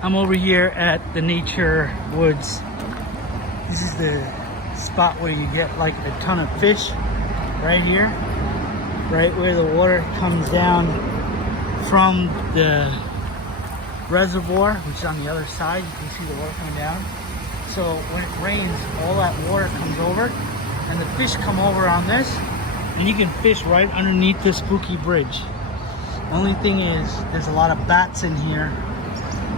I'm over here at the nature woods. This is the spot where you get like a ton of fish right here, right where the water comes down from the reservoir, which is on the other side. You can see the water coming down. So when it rains, all that water comes over and the fish come over on this, and you can fish right underneath the spooky bridge. The only thing is there's a lot of bats in here.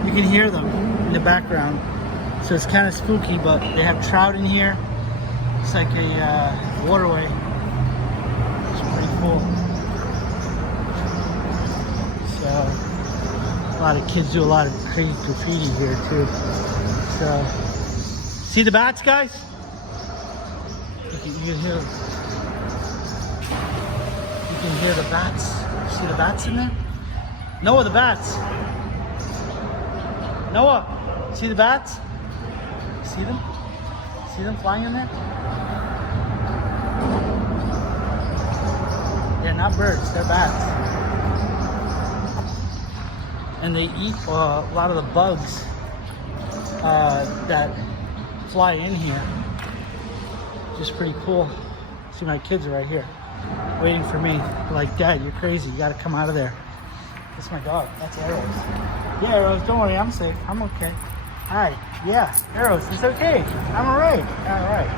You can hear them in the background, so it's kind of spooky, but they have trout in here. It's like a waterway. It's pretty cool. So a lot of kids do a lot of crazy graffiti here too. So see the bats, guys? You can hear them. You can hear the bats. See the bats in there? Noah, the bats. Noah, see the bats? See them? See them flying in there? They're not birds, they're bats. And they eat a lot of the bugs that fly in here. Just pretty cool. See, my kids are right here waiting for me. They're like, Dad, you're crazy, you gotta come out of there. That's my dog. That's Arrows. Yeah, Arrows, don't worry, I'm safe. I'm okay. Hi. Yeah, Arrows, it's okay. I'm alright. Alright.